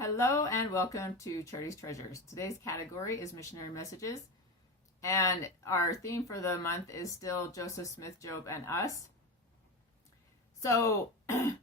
Hello and welcome to Charity's Treasures. Today's category is missionary messages, and our theme for the month is still Joseph Smith, Job, and us. So, the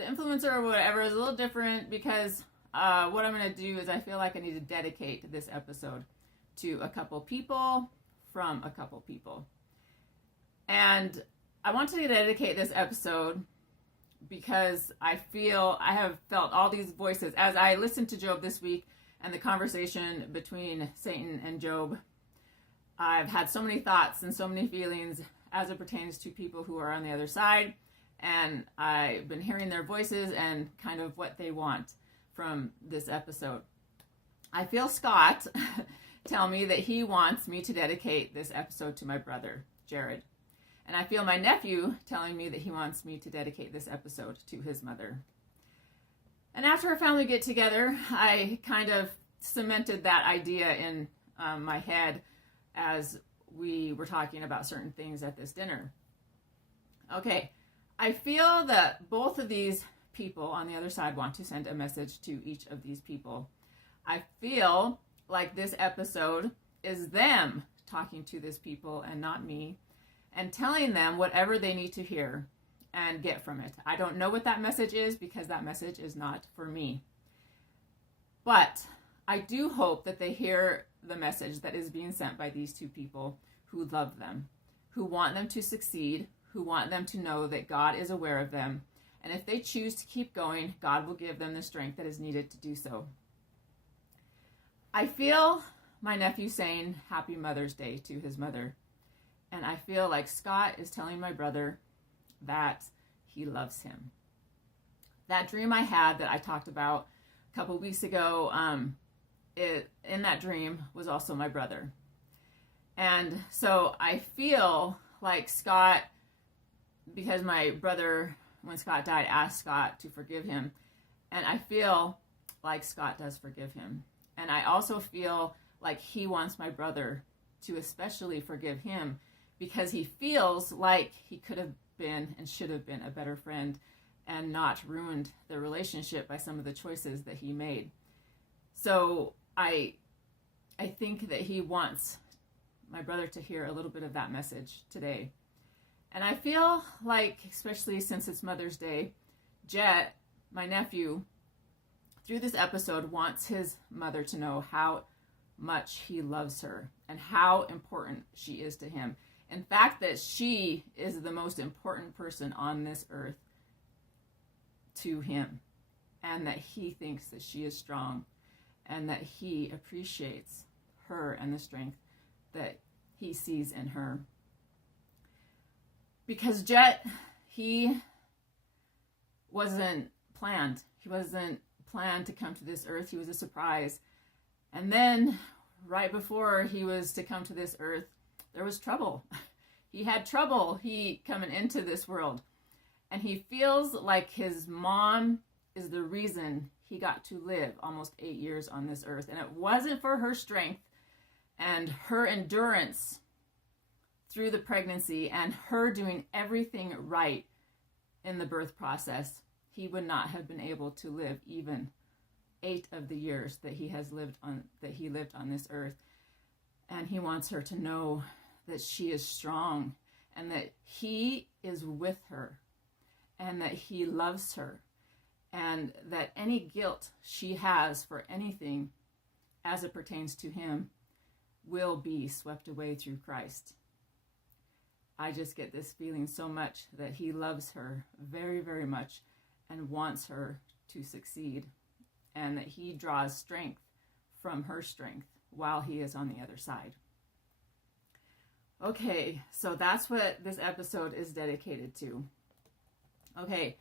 influencer or whatever is a little different because what I'm going to do is I feel like I need to dedicate this episode to a couple people from a couple people. And I want to dedicate this episode because I have felt all these voices as I listened to Job this week and the conversation between Satan and Job. I've had so many thoughts and so many feelings as it pertains to people who are on the other side, and I've been hearing their voices and kind of what they want from this episode. I feel Scott tell me that he wants me to dedicate this episode to my brother, Jared. And I feel my nephew telling me that he wants me to dedicate this episode to his mother. And after our family get together, I kind of cemented that idea in my head as we were talking about certain things at this dinner. Okay, I feel that both of these people on the other side want to send a message to each of these people. I feel like this episode is them talking to these people and not me, and telling them whatever they need to hear and get from it. I don't know what that message is because that message is not for me. But I do hope that they hear the message that is being sent by these two people who love them, who want them to succeed, who want them to know that God is aware of them. And if they choose to keep going, God will give them the strength that is needed to do so. I feel my nephew saying Happy Mother's Day to his mother. And I feel like Scott is telling my brother that he loves him. That dream I had that I talked about a couple weeks ago, in that dream was also my brother. And so I feel like Scott, because my brother, when Scott died, asked Scott to forgive him. And I feel like Scott does forgive him. And I also feel like he wants my brother to especially forgive him, because he feels like he could have been and should have been a better friend and not ruined the relationship by some of the choices that he made. So I think that he wants my brother to hear a little bit of that message today. And I feel like, especially since it's Mother's Day, Jett, my nephew, through this episode wants his mother to know how much he loves her and how important she is to him. In fact, that she is the most important person on this earth to him, and that he thinks that she is strong, and that he appreciates her and the strength that he sees in her. Because Jett, he wasn't planned. He wasn't planned to come to this earth. He was a surprise. And then, right before he was to come to this earth, there was trouble. He had trouble coming into this world. And he feels like his mom is the reason he got to live almost 8 years on this earth. And it wasn't for her strength and her endurance through the pregnancy and her doing everything right in the birth process, he would not have been able to live even 8 of the years that he lived on this earth. And he wants her to know that she is strong and that he is with her and that he loves her, and that any guilt she has for anything as it pertains to him will be swept away through Christ. I just get this feeling so much that he loves her very, very much and wants her to succeed, and that he draws strength from her strength while he is on the other side. Okay, so that's what this episode is dedicated to. Okay,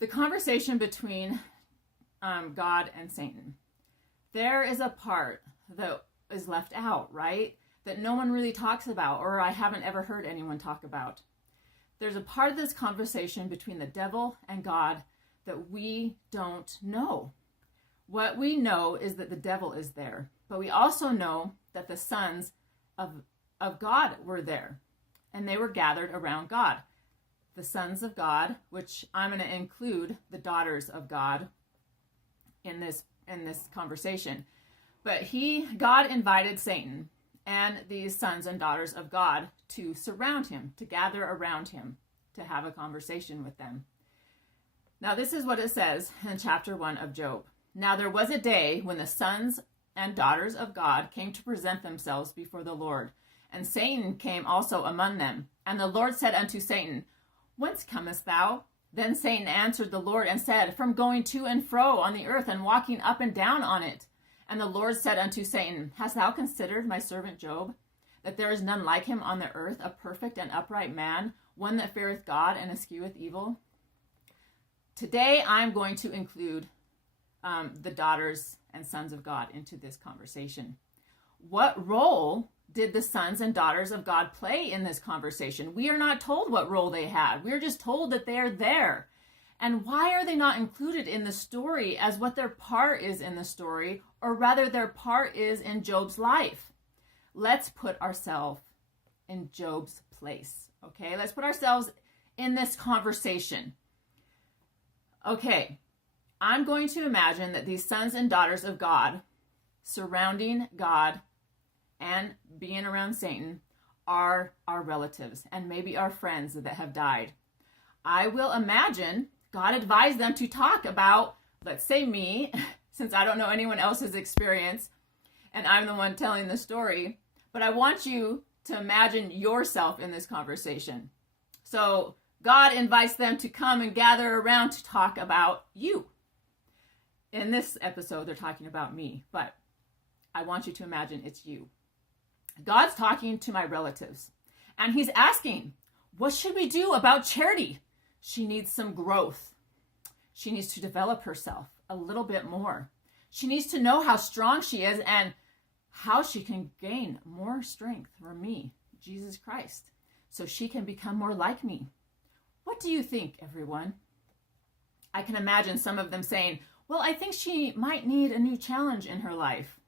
the conversation between God and Satan. There is a part that is left out, right? That no one really talks about, or I haven't ever heard anyone talk about. There's a part of this conversation between the devil and God that we don't know. What we know is that the devil is there, but we also know that the sons of God were there, and they were gathered around God. the sons of God, which I'm going to include the daughters of God in this conversation. But God invited Satan and these sons and daughters of God to surround him, to gather around him, to have a conversation with them. Now, this is what it says in chapter 1 of Job. Now, there was a day when the sons and daughters of God came to present themselves before the Lord, and Satan came also among them. And the Lord said unto Satan, Whence comest thou? Then Satan answered the Lord and said, From going to and fro on the earth and walking up and down on it. And the Lord said unto Satan, Hast thou considered my servant Job, that there is none like him on the earth, a perfect and upright man, one that feareth God and escheweth evil? Today I'm going to include the daughters and sons of God into this conversation. What role did the sons and daughters of God play in this conversation? We are not told what role they had. We're just told that they're there. And why are they not included in the story as what their part is in the story, or rather their part is in Job's life? Let's put ourselves in Job's place, okay? Let's put ourselves in this conversation. Okay, I'm going to imagine that these sons and daughters of God surrounding God and being around Satan are our relatives and maybe our friends that have died. I will imagine God advised them to talk about, let's say me, since I don't know anyone else's experience and I'm the one telling the story, but I want you to imagine yourself in this conversation. So God invites them to come and gather around to talk about you. In this episode, they're talking about me, but I want you to imagine it's you. God's talking to my relatives, and he's asking, what should we do about Charity? She needs some growth. She needs to develop herself a little bit more. She needs to know how strong she is and how she can gain more strength from me, Jesus Christ, so she can become more like me. What do you think, everyone? I can imagine some of them saying, well, I think she might need a new challenge in her life.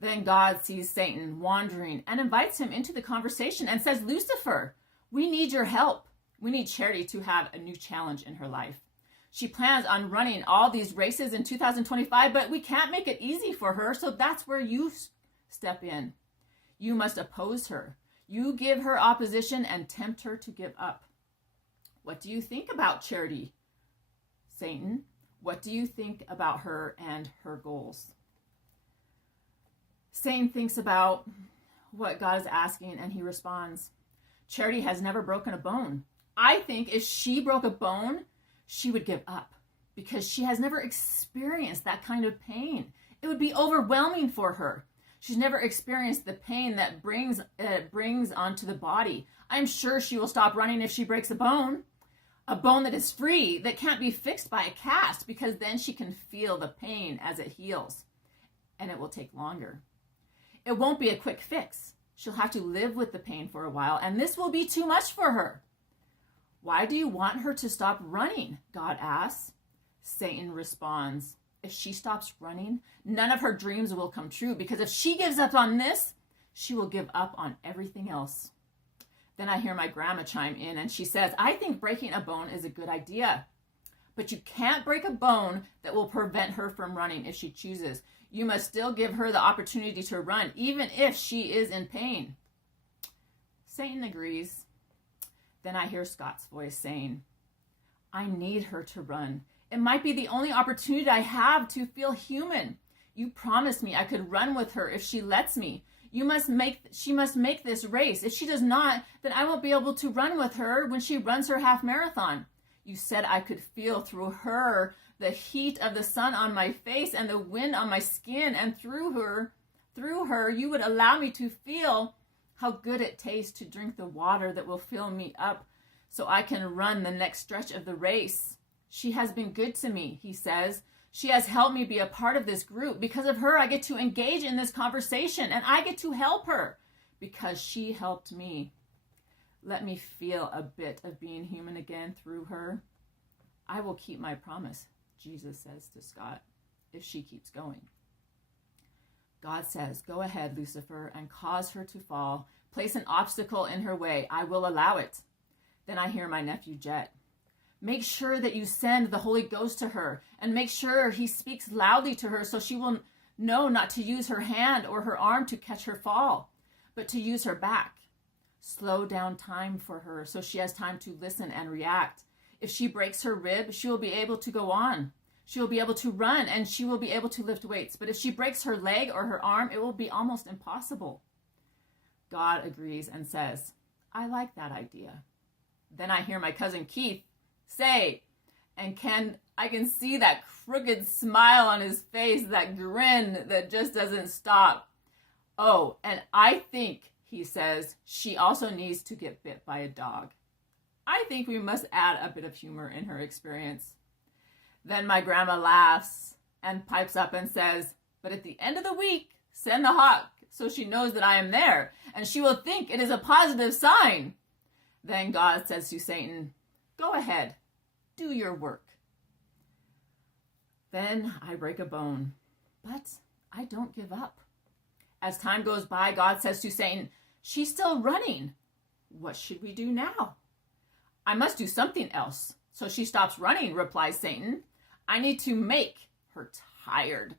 Then God sees Satan wandering and invites him into the conversation and says, Lucifer, we need your help. We need Charity to have a new challenge in her life. She plans on running all these races in 2025, but we can't make it easy for her, so that's where you step in. You must oppose her. You give her opposition and tempt her to give up. What do you think about Charity, Satan? What do you think about her and her goals? Satan thinks about what God is asking, and he responds, Charity has never broken a bone. I think if she broke a bone, she would give up because she has never experienced that kind of pain. It would be overwhelming for her. She's never experienced the pain that brings onto the body. I'm sure she will stop running if she breaks a bone that is free, that can't be fixed by a cast, because then she can feel the pain as it heals, and it will take longer. It won't be a quick fix. She'll have to live with the pain for a while, and this will be too much for her. Why do you want her to stop running? God asks. Satan responds, if she stops running, none of her dreams will come true, because if she gives up on this, she will give up on everything else. Then I hear my grandma chime in, and she says, I think breaking a bone is a good idea, but you can't break a bone that will prevent her from running if she chooses. You must still give her the opportunity to run, even if she is in pain. Satan agrees. Then I hear Scott's voice saying, I need her to run. It might be the only opportunity I have to feel human. You promised me I could run with her if she lets me. She must make this race. If she does not, then I won't be able to run with her when she runs her half marathon. You said I could feel through her the heat of the sun on my face and the wind on my skin, and through her, you would allow me to feel how good it tastes to drink the water that will fill me up so I can run the next stretch of the race. She has been good to me, he says. She has helped me be a part of this group. Because of her, I get to engage in this conversation, and I get to help her because she helped me. Let me feel a bit of being human again through her. I will keep my promise, Jesus says to Scott, if she keeps going. God says, go ahead, Lucifer, and cause her to fall. Place an obstacle in her way. I will allow it. Then I hear my nephew Jett. Make sure that you send the Holy Ghost to her, and make sure he speaks loudly to her so she will know not to use her hand or her arm to catch her fall, but to use her back. Slow down time for her so she has time to listen and react. If she breaks her rib, she will be able to go on. She will be able to run, and she will be able to lift weights. But if she breaks her leg or her arm, it will be almost impossible. God agrees and says, I like that idea. Then I hear my cousin Keith say, and I can see that crooked smile on his face, that grin that just doesn't stop. Oh, and I think, he says, she also needs to get bit by a dog. I think we must add a bit of humor in her experience. Then my grandma laughs and pipes up and says, but at the end of the week, send the hawk so she knows that I am there, and she will think it is a positive sign. Then God says to Satan, go ahead, do your work. Then I break a bone, but I don't give up. As time goes by, God says to Satan, she's still running. What should we do now? I must do something else. So she stops running, replies Satan. I need to make her tired.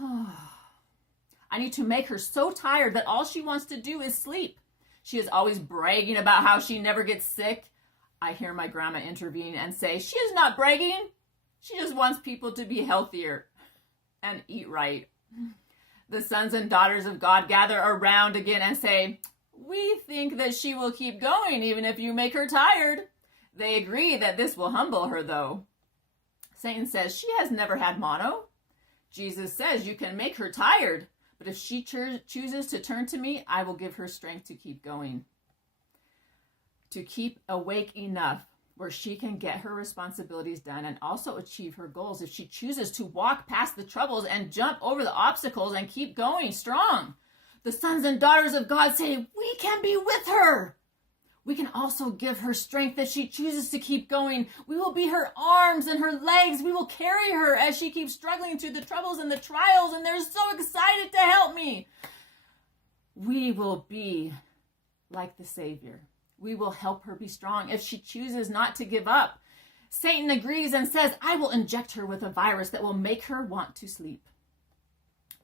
I need to make her so tired that all she wants to do is sleep. She is always bragging about how she never gets sick. I hear my grandma intervene and say, she is not bragging. She just wants people to be healthier and eat right. The sons and daughters of God gather around again and say, we think that she will keep going even if you make her tired. They agree that this will humble her, though. Satan says she has never had mono. Jesus says you can make her tired, but if she chooses to turn to me, I will give her strength to keep going. To keep awake enough where she can get her responsibilities done and also achieve her goals if she chooses to walk past the troubles and jump over the obstacles and keep going strong. The sons and daughters of God say, we can be with her. We can also give her strength if she chooses to keep going. We will be her arms and her legs. We will carry her as she keeps struggling through the troubles and the trials, and they're so excited to help me. We will be like the Savior. We will help her be strong if she chooses not to give up. Satan agrees and says, I will inject her with a virus that will make her want to sleep.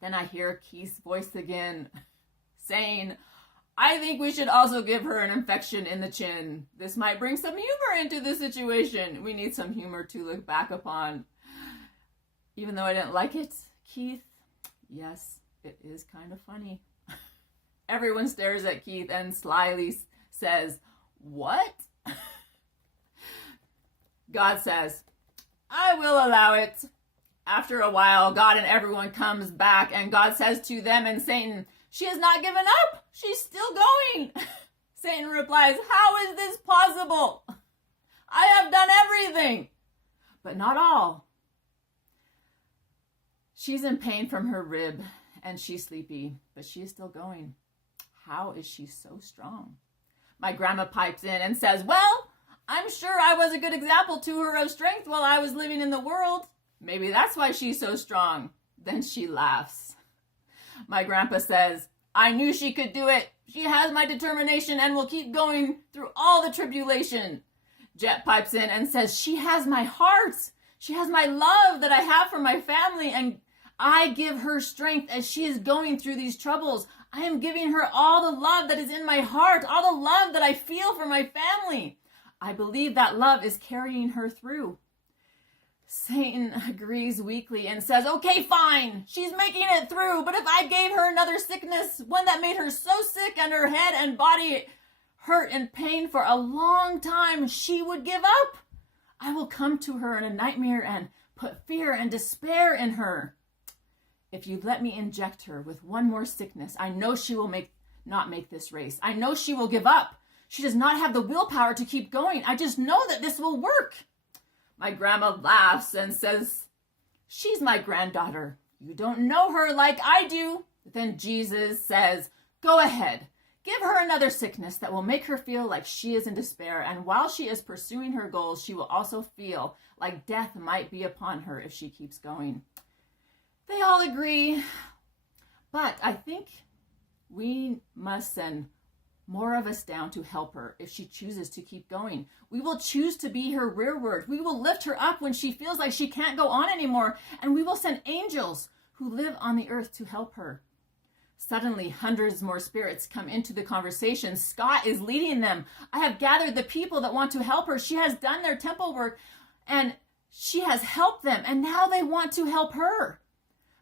Then I hear Keith's voice again saying, I think we should also give her an infection in the chin. This might bring some humor into the situation. We need some humor to look back upon. Even though I didn't like it, Keith, yes, it is kind of funny. Everyone stares at Keith and slyly says, what? God says, I will allow it. After a while, God and everyone comes back, and God says to them and Satan, she has not given up. She's still going. Satan replies, how is this possible? I have done everything, but not all. She's in pain from her rib, and she's sleepy, but she is still going. How is she so strong? My grandma pipes in and says, well, I'm sure I was a good example to her of strength while I was living in the world. Maybe that's why she's so strong. Then she laughs. My grandpa says, I knew she could do it. She has my determination and will keep going through all the tribulation. Jett pipes in and says, she has my heart. She has my love that I have for my family, and I give her strength as she is going through these troubles. I am giving her all the love that is in my heart, all the love that I feel for my family. I believe that love is carrying her through. Satan agrees weakly and says, okay, fine, she's making it through, but if I gave her another sickness, one that made her so sick and her head and body hurt and pain for a long time, she would give up. I will come to her in a nightmare and put fear and despair in her. If you let me inject her with one more sickness, I know she will not make this race. I know she will give up. She does not have the willpower to keep going. I just know that this will work. My grandma laughs and says, she's my granddaughter. You don't know her like I do. Then Jesus says, go ahead. Give her another sickness that will make her feel like she is in despair. And while she is pursuing her goals, she will also feel like death might be upon her if she keeps going. They all agree. But I think we must send more of us down to help her if she chooses to keep going. We will choose to be her rearward. We will lift her up when she feels like she can't go on anymore, and we will send angels who live on the earth to help her. Suddenly, hundreds more spirits come into the conversation. Scott is leading them. I have gathered the people that want to help her. She has done their temple work, and she has helped them, and now they want to help her.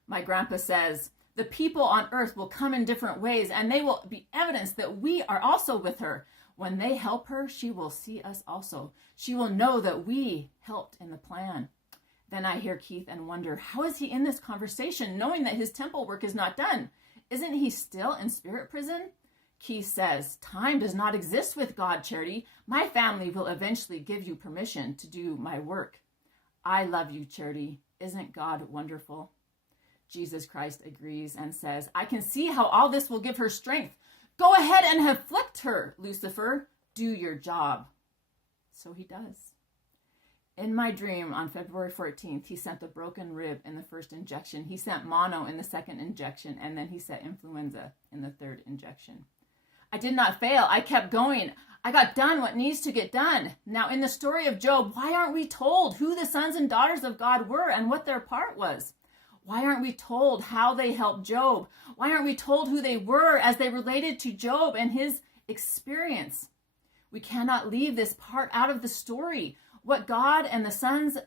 My grandpa says, the people on earth will come in different ways, and they will be evidence that we are also with her. When they help her, she will see us also. She will know that we helped in the plan. Then I hear Keith and wonder, how is he in this conversation, knowing that his temple work is not done? Isn't he still in spirit prison? Keith says, time does not exist with God, Charity. My family will eventually give you permission to do my work. I love you, Charity. Isn't God wonderful? Jesus Christ agrees and says, I can see how all this will give her strength. Go ahead and afflict her, Lucifer. Do your job. So he does. In my dream on February 14th, he sent a broken rib in the first injection. He sent mono in the second injection, and then he sent influenza in the third injection. I did not fail. I kept going. I got done what needs to get done. Now, in the story of Job, why aren't we told who the sons and daughters of God were and what their part was? Why aren't we told how they helped Job? Why aren't we told who they were as they related to Job and his experience? We cannot leave this part out of the story. What are God and the sons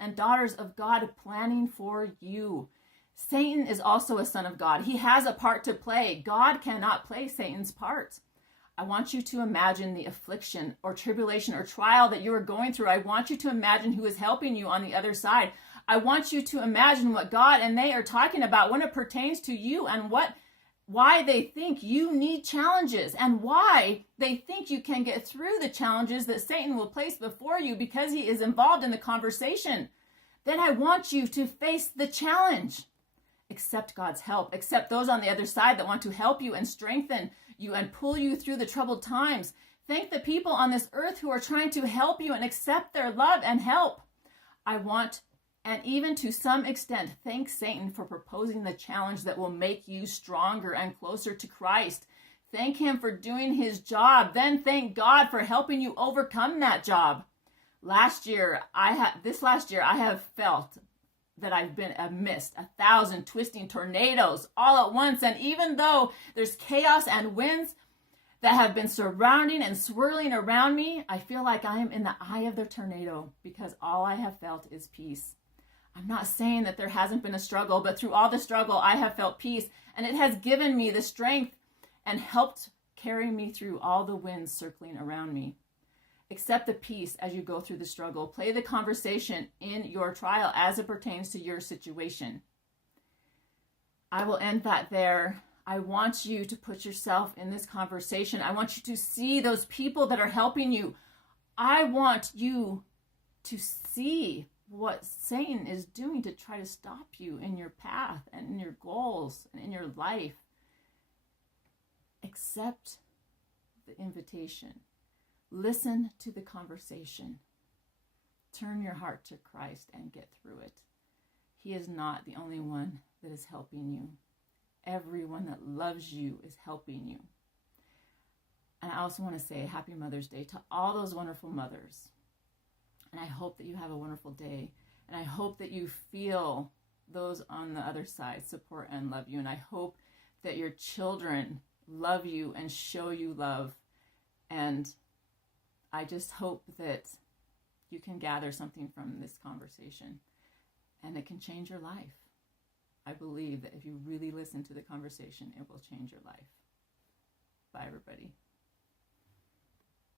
and daughters of God planning for you? Satan is also a son of God. He has a part to play. God cannot play Satan's part. I want you to imagine the affliction or tribulation or trial that you are going through. I want you to imagine who is helping you on the other side. I want you to imagine what God and they are talking about when it pertains to you, and why they think you need challenges, and why they think you can get through the challenges that Satan will place before you because he is involved in the conversation. Then I want you to face the challenge. Accept God's help. Accept those on the other side that want to help you and strengthen you and pull you through the troubled times. Thank the people on this earth who are trying to help you and accept their love and help. I want, and even to some extent, thank Satan for proposing the challenge that will make you stronger and closer to Christ. Thank him for doing his job. Then thank God for helping you overcome that job. This last year, I have felt that I've been amidst 1,000 twisting tornadoes all at once. And even though there's chaos and winds that have been surrounding and swirling around me, I feel like I am in the eye of the tornado because all I have felt is peace. I'm not saying that there hasn't been a struggle, but through all the struggle, I have felt peace, and it has given me the strength and helped carry me through all the winds circling around me. Accept the peace as you go through the struggle. Play the conversation in your trial as it pertains to your situation. I will end that there. I want you to put yourself in this conversation. I want you to see those people that are helping you. I want you to see what Satan is doing to try to stop you in your path and in your goals and in your life. Accept the invitation. Listen to the conversation. Turn your heart to Christ and get through it. He is not the only one that is helping you. Everyone that loves you is helping you. And I also want to say Happy Mother's Day to all those wonderful mothers. And I hope that you have a wonderful day. And I hope that you feel those on the other side support and love you. And I hope that your children love you and show you love. And I just hope that you can gather something from this conversation and it can change your life. I believe that if you really listen to the conversation, it will change your life.